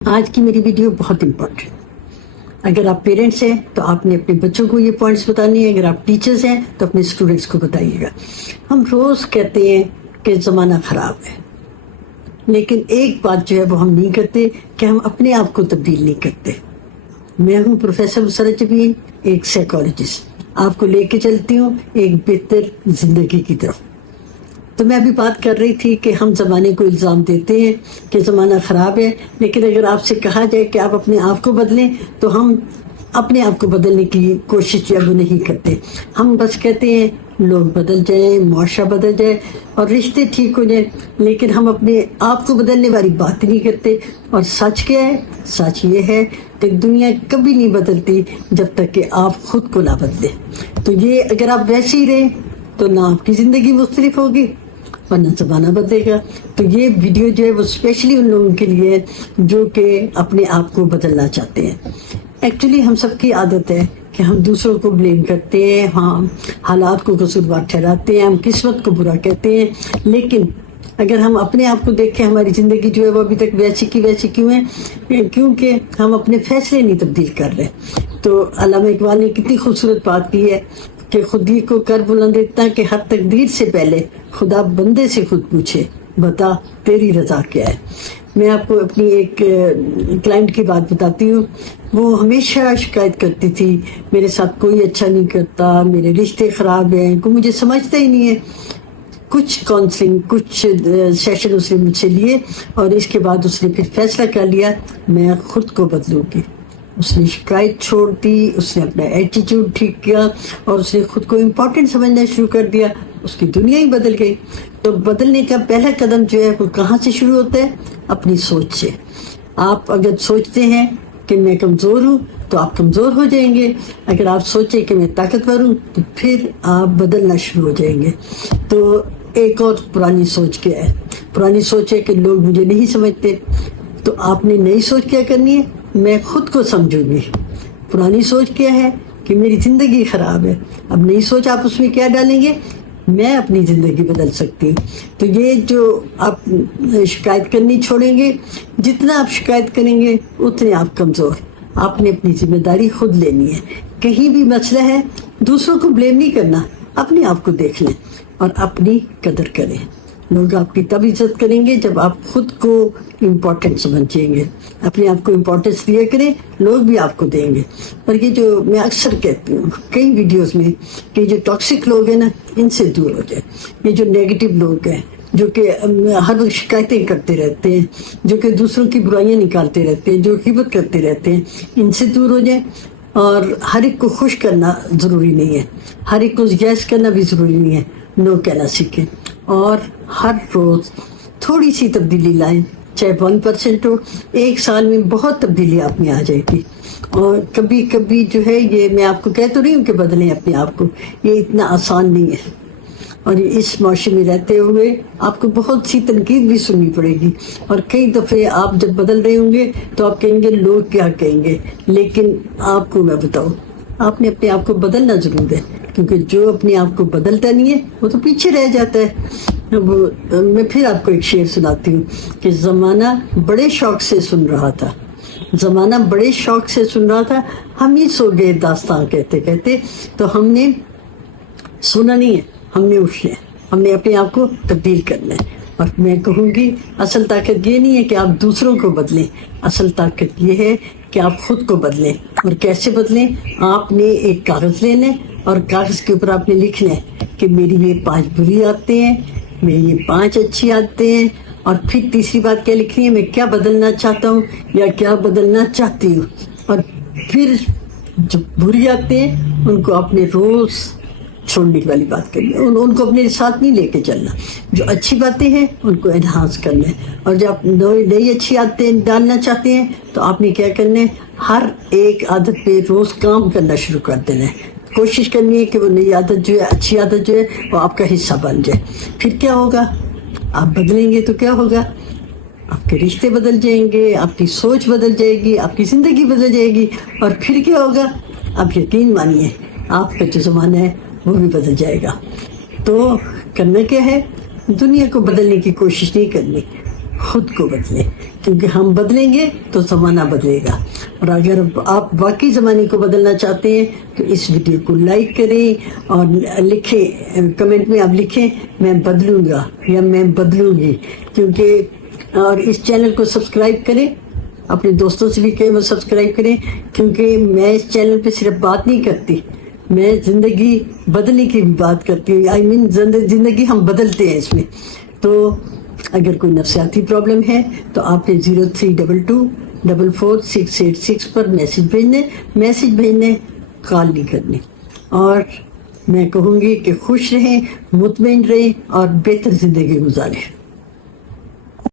آج کی میری ویڈیو بہت امپورٹنٹ. اگر آپ پیرنٹس ہیں تو آپ نے اپنے بچوں کو یہ پوائنٹس بتانے ہیں. اگر آپ ٹیچرز ہیں تو اپنے اسٹوڈنٹس کو بتائیے گا. ہم روز کہتے ہیں کہ زمانہ خراب ہے، لیکن ایک بات جو ہے وہ ہم نہیں کرتے کہ ہم اپنے آپ کو تبدیل نہیں کرتے. میں ہوں پروفیسر مسرت جبین، ایک سائیکالوجسٹ. آپ کو لے کے چلتی ہوں ایک بہتر زندگی کی طرف. تو میں ابھی بات کر رہی تھی کہ ہم زمانے کو الزام دیتے ہیں کہ زمانہ خراب ہے، لیکن اگر آپ سے کہا جائے کہ آپ اپنے آپ کو بدلیں تو ہم اپنے آپ کو بدلنے کی کوشش جو ہے وہ نہیں کرتے. ہم بس کہتے ہیں لوگ بدل جائیں، معاشرہ بدل جائے اور رشتے ٹھیک ہو جائیں، لیکن ہم اپنے آپ کو بدلنے والی بات نہیں کرتے. اور سچ کیا ہے؟ سچ یہ ہے کہ دنیا کبھی نہیں بدلتی جب تک کہ آپ خود کو نہ بدلیں. تو یہ اگر آپ ویسے ہی رہیں تو نہ آپ کی زندگی مختلف ہوگی ورنہ زمانہ بدلے گا. تو یہ ویڈیو جو ہے وہ اسپیشلی ان لوگوں کے لیے ہے جو کہ اپنے آپ کو بدلنا چاہتے ہیں. ایکچولی ہم سب کی عادت ہے کہ ہم دوسروں کو بلیم کرتے ہیں، ہم حالات کو قصوروار ٹھہراتے ہیں، ہم قسمت کو برا کہتے ہیں. لیکن اگر ہم اپنے آپ کو دیکھیں ہماری زندگی جو ہے وہ ابھی تک ویسی کی ویسی کیوں ہے؟ کیونکہ ہم اپنے فیصلے نہیں تبدیل کر رہے. تو علامہ اقبال نے کتنی خوبصورت بات کی ہے کہ خودی کو کر بلند اتنا کہ ہر تقدیر سے پہلے خدا بندے سے خود پوچھے بتا تیری رضا کیا ہے. میں آپ کو اپنی ایک کلائنٹ کی بات بتاتی ہوں. وہ ہمیشہ شکایت کرتی تھی میرے ساتھ کوئی اچھا نہیں کرتا، میرے رشتے خراب ہیں، کوئی مجھے سمجھتا ہی نہیں ہے. کچھ کاؤنسلنگ، کچھ سیشن اس نے مجھ سے لیے اور اس کے بعد اس نے پھر فیصلہ کر لیا میں خود کو بدلوں گی. اس نے شکایت چھوڑ دی، اس نے اپنا ایٹیٹیوڈ ٹھیک کیا اور اس نے خود کو امپورٹنٹ سمجھنا شروع کر دیا. اس کی دنیا ہی بدل گئی. تو بدلنے کا پہلا قدم جو ہے وہ کہاں سے شروع ہوتا ہے؟ اپنی سوچ سے. آپ اگر سوچتے ہیں کہ میں کمزور ہوں تو آپ کمزور ہو جائیں گے. اگر آپ سوچیں کہ میں طاقتور ہوں تو پھر آپ بدلنا شروع ہو جائیں گے. تو ایک اور پرانی سوچ کیا ہے؟ پرانی سوچ ہے کہ لوگ مجھے نہیں سمجھتے. تو آپ نے نئی سوچ کیا کرنی ہے؟ میں خود کو سمجھوں گی. پرانی سوچ کیا ہے کہ میری زندگی خراب ہے. اب نئی سوچ آپ اس میں کیا ڈالیں گے؟ میں اپنی زندگی بدل سکتی ہوں. تو یہ جو آپ شکایت کرنی چھوڑیں گے، جتنا آپ شکایت کریں گے اتنے آپ کمزور. آپ نے اپنی ذمہ داری خود لینی ہے. کہیں بھی مسئلہ ہے دوسروں کو بلیم نہیں کرنا، اپنے آپ کو دیکھ لیں اور اپنی قدر کریں. لوگ آپ کی تب عزت کریں گے جب آپ خود کو امپورٹنٹ سمجھیں گے. اپنے آپ کو امپورٹنس دیا کریں، لوگ بھی آپ کو دیں گے. اور یہ جو میں اکثر کہتی ہوں کئی ویڈیوز میں کہ جو ٹاکسک لوگ ہیں نا ان سے دور ہو جائیں. یہ جو نیگیٹو لوگ ہیں جو کہ ہر وقت شکایتیں کرتے رہتے ہیں، جو کہ دوسروں کی برائیاں نکالتے رہتے ہیں، جو غیبت کرتے رہتے ہیں، ان سے دور ہو جائیں. اور ہر ایک کو خوش کرنا ضروری نہیں ہے، ہر ایک کو یس کرنا بھی ضروری نہیں ہے. نو کہنا سیکھیں اور ہر روز تھوڑی سی تبدیلی لائیں، چاہے 1% ہو. ایک سال میں بہت تبدیلی آپ میں آ جائے گی. اور کبھی کبھی جو ہے یہ میں آپ کو کہہ تو رہی ہوں کہ بدلیں اپنے آپ کو، یہ اتنا آسان نہیں ہے. اور اس معاشرے میں رہتے ہوئے آپ کو بہت سی تنقید بھی سننی پڑے گی. اور کئی دفعے آپ جب بدل رہے ہوں گے تو آپ کہیں گے لوگ کیا کہیں گے. لیکن آپ کو میں بتاؤں آپ نے اپنے آپ کو بدلنا ضرور ہے، کیونکہ جو اپنے آپ کو بدلتا نہیں ہے وہ تو پیچھے رہ جاتا ہے. میں پھر آپ کو ایک شعر سناتی ہوں کہ زمانہ بڑے شوق سے سن رہا تھا، زمانہ بڑے شوق سے سن رہا تھا، ہم ہی سو گئے داستان کہتے کہتے. تو ہم نے سنا نہیں ہے، ہم نے اٹھنا ہے، ہم نے اپنے آپ کو تبدیل کرنا ہے. اور میں کہوں گی اصل طاقت یہ نہیں ہے کہ آپ دوسروں کو بدلیں، اصل طاقت یہ ہے کہ آپ خود کو بدلیں. اور کیسے بدلیں؟ آپ نے ایک کاغذ لینا ہے اور کاغذ کے اوپر آپ نے لکھنا ہے کہ میری یہ 5 بری عادتیں ہیں، میری یہ 5 اچھی عادتیں ہیں. اور پھر تیسری بات کیا لکھنی ہے؟ میں کیا بدلنا چاہتا ہوں یا کیا بدلنا چاہتی ہوں. اور پھر جو بری عادتیں ہیں ان کو آپ نے روز چھوڑنے والی بات کرنی ہے، ان کو اپنے ساتھ نہیں لے کے چلنا. جو اچھی باتیں ہیں ان کو انہانس کرنا ہے. اور جب آپ نئی اچھی عادتیں ڈالنا چاہتے ہیں تو آپ نے کیا کرنا ہے؟ ہر ایک عادت پہ روز کام کرنا شروع کر دینا ہے. کوشش کرنی ہے کہ وہ نئی عادت جو ہے، اچھی عادت جو ہے وہ آپ کا حصہ بن جائے. پھر کیا ہوگا؟ آپ بدلیں گے تو کیا ہوگا؟ آپ کے رشتے بدل جائیں گے، آپ کی سوچ بدل جائے گی، آپ کی زندگی بدل جائے گی. اور پھر کیا ہوگا؟ آپ یقین مانیے آپ کا جو زمانہ ہے وہ بھی بدل جائے گا. تو کرنا کیا ہے؟ دنیا کو بدلنے کی کوشش نہیں کرنی، خود کو بدلیں. کیونکہ ہم بدلیں گے تو زمانہ بدلے گا. اور اگر آپ واقعی زمانے کو بدلنا چاہتے ہیں تو اس ویڈیو کو لائک کریں اور لکھیں، کمنٹ میں آپ لکھیں میں بدلوں گا یا میں بدلوں گی. کیونکہ اور اس چینل کو سبسکرائب کریں، اپنے دوستوں سے بھی کہیں وہ سبسکرائب کریں، کیونکہ میں اس چینل پہ صرف بات نہیں کرتی، میں زندگی بدلنے کی بھی بات کرتی ہوں. زندگی ہم بدلتے ہیں اس میں. تو اگر کوئی نفسیاتی پرابلم ہے تو آپ نے 0322444686 پر میسج بھیجنے کال نہیں کرنی. اور میں کہوں گی کہ خوش رہیں، مطمئن رہیں اور بہتر زندگی گزاریں.